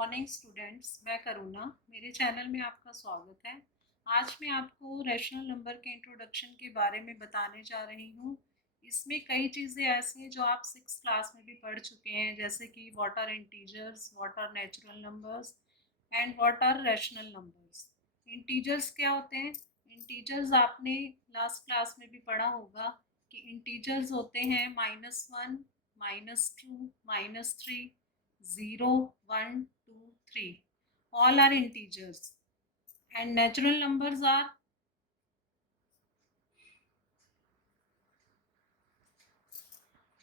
Morning students, मैं करुणा। मेरे channel में आपका स्वागत है। आज मैं आपको रैशनल नंबर के इंट्रोडक्शन के बारे में बताने जा रही हूँ। इसमें कई चीज़ें ऐसी हैं जो आप 6th क्लास में भी पढ़ चुके हैं, जैसे कि what are integers, what are natural numbers and what are rational numbers. Integers क्या होते हैं? इंटीजर्स आपने लास्ट क्लास में भी पढ़ा होगा कि इंटीजर्स होते हैं -1, -2, -3, 0, 1, 2, 3. All are integers. And natural numbers are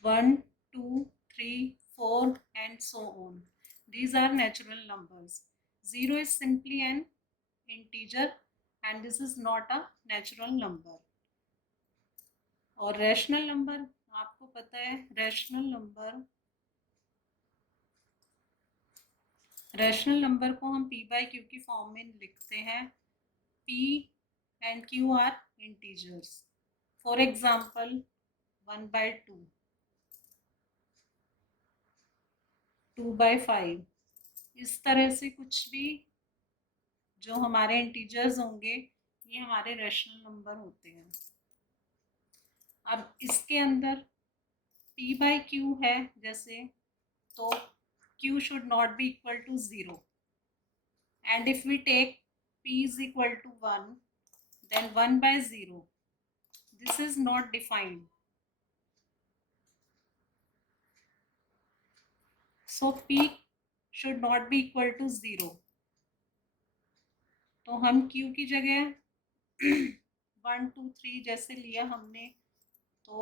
1, 2, 3, 4 and so on. These are natural numbers. 0 is simply an integer and this is not a natural number. और rational number आपको पता है, रैशनल नंबर को हम p बाई क्यू की form में लिखते हैं। p and q are integers. For example, 1/2, 2/5, इस तरह से कुछ भी जो हमारे इंटीजर्स होंगे ये हमारे रैशनल नंबर होते हैं। अब इसके अंदर p बाई क्यू है जैसे, तो q should not be equal to 0 and if we take p is equal to 1 then 1/0, this is not defined. So p should not be equal to 0. तो हम q की जगह 1, 2, 3 जैसे लिया हमने, तो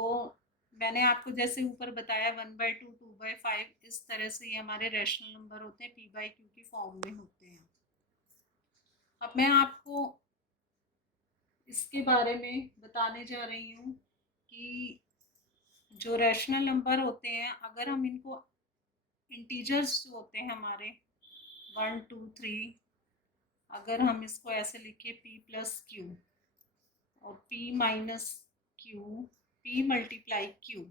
मैंने आपको जैसे ऊपर बताया 1/2, 2/5, इस तरह से ये हमारे रैशनल नंबर होते हैं, p बाई क्यू की फॉर्म में होते हैं। अब मैं आपको इसके बारे में बताने जा रही हूँ कि जो रैशनल नंबर होते हैं, अगर हम इनको इंटीजर्स जो होते हैं हमारे 1, 2, 3, अगर हम इसको ऐसे लिखे p प्लस क्यू और p minus Q, p multiply q,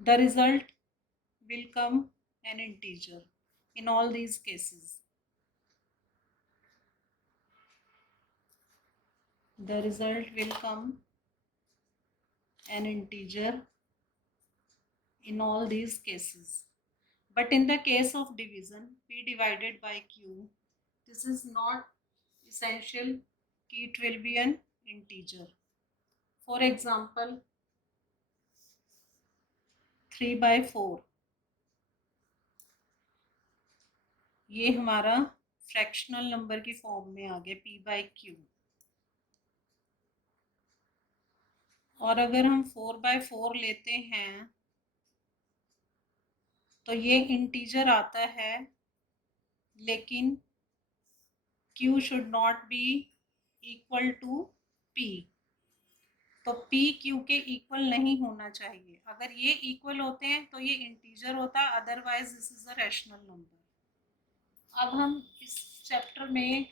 the result will come an integer in all these cases. The result will come an integer in all these cases. But in the case of division, p divided by q, this is not essential कि it will be an integer. For example, 3/4, ये हमारा fractional number की form में आ गया p by Q. और अगर हम 4/4 लेते हैं तो ये इंटीजर आता है, लेकिन q should not be equal to p। तो p q के इक्वल नहीं होना चाहिए। अगर ये इक्वल होते हैं तो ये इंटीजर होता है, otherwise this is a rational number. अब हम इस चैप्टर में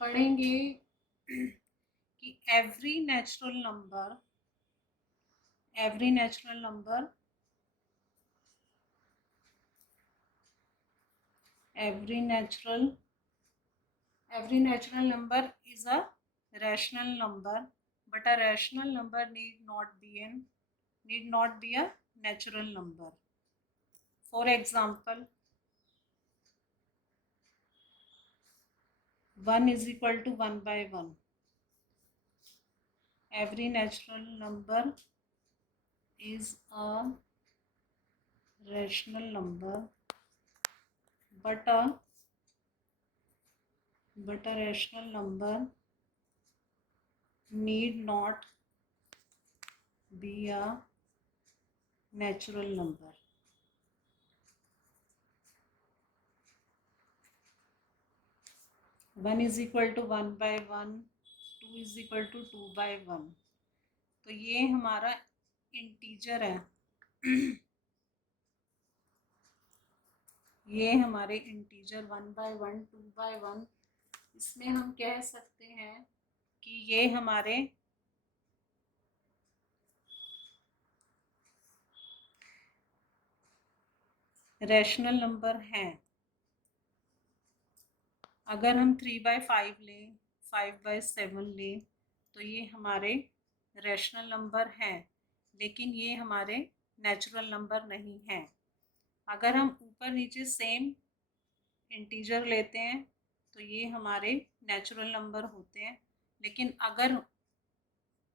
पढ़ेंगे कि every natural number every natural number is a rational number, but a rational number need not be a natural number. For example, 1 is equal to 1/1. Every natural number is a rational number, but a rational number need not be a natural number. One is equal to 1/1, 2 is equal to 2/1, तो ये हमारा integer है। ये हमारे integer 1/1, 2/1, इसमें हम कह सकते हैं कि ये हमारे रैशनल नंबर हैं। अगर हम 3/5 लें, 5/7 लें, तो ये हमारे रैशनल नंबर हैं, लेकिन ये हमारे नेचुरल नंबर नहीं हैं। अगर हम ऊपर नीचे सेम इंटीजर लेते हैं तो ये हमारे नेचुरल नंबर होते हैं, लेकिन अगर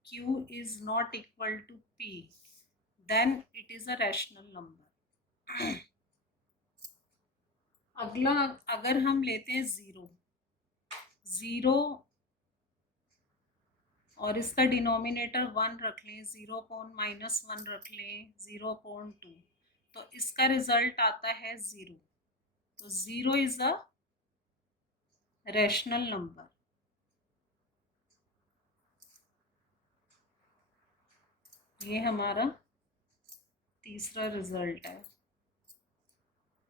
q is not equal to p, then it is a rational number. अगला, अगर हम लेते हैं ज़ीरो और इसका डिनोमिनेटर 1 रख लें, 0.-1 रख लें, 0.2, तो इसका रिजल्ट आता है 0। तो 0 इज अ रैशनल नंबर। ये हमारा तीसरा रिजल्ट है।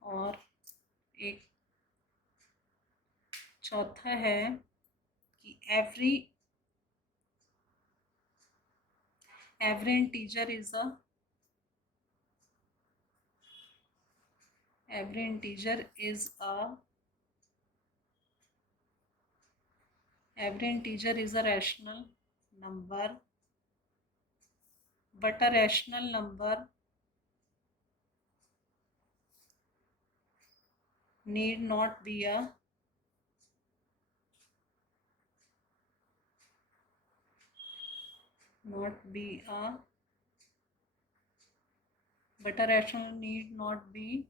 और एक चौथा है कि every integer is a every integer is a rational number, but a rational number need not be a but a rational need not be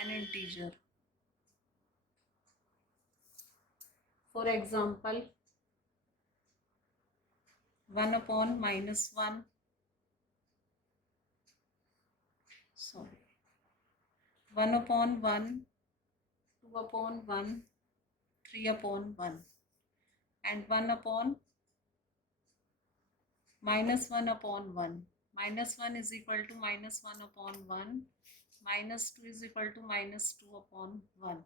an integer. For example, 1/-1, sorry, 1/1, 2/1, 3/1, and -1/1. -1 is equal to -1/1, -2 is equal to -2/1,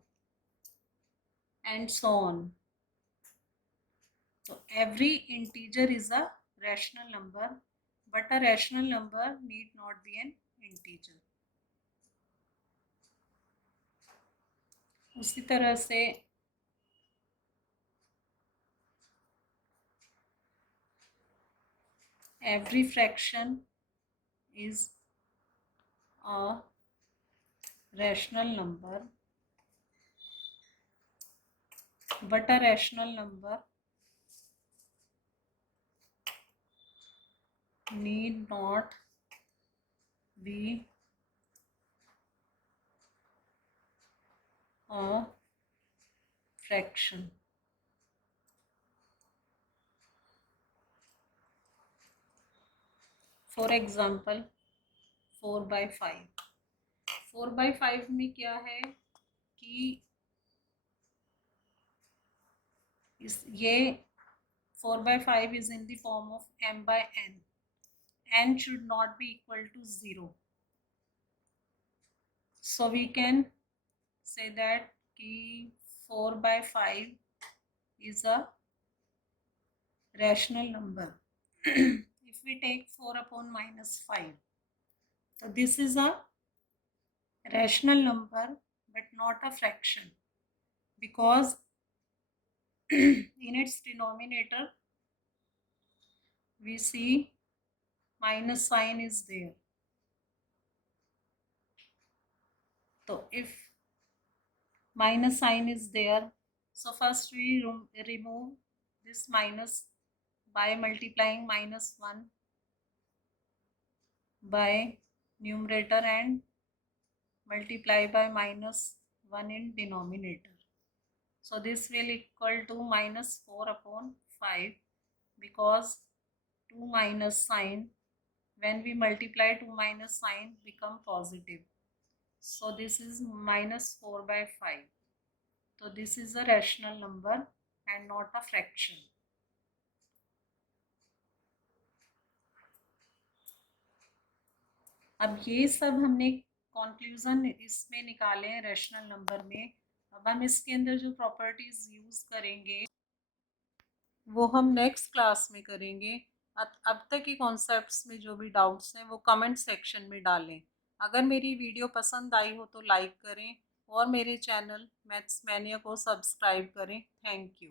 and so on. So every integer is a rational number, but a rational number need not be an integer. उसी तरह से every fraction is a rational number, but a rational number need not be a fraction. For example, 4/5. 4/5 में क्या है कि ये 4/5 is in the form of m/n. n should not be equal to 0. So we can say that कि 4/5 is a rational number. If we take 4/-5, so this is a rational number but not a fraction, because in its denominator we see minus sign is there. So if minus sign is there, so first we remove this minus by multiplying -1 by numerator and multiply by -1 in denominator. So this will equal to -4/5, because 2 minus sign, when we multiply 2 minus sign become positive. So this is -4/5. So this is a rational number and not a fraction. अब ये सब हमने conclusion इसमें निकाले हैं rational number में। अब हम इसके अंदर जो प्रॉपर्टीज यूज करेंगे वो हम नेक्स्ट क्लास में करेंगे। अब तक के कॉन्सेप्ट्स में जो भी डाउट्स हैं वो कमेंट सेक्शन में डालें। अगर मेरी वीडियो पसंद आई हो तो लाइक करें और मेरे चैनल मैथ्स मैनिया को सब्सक्राइब करें। Thank you.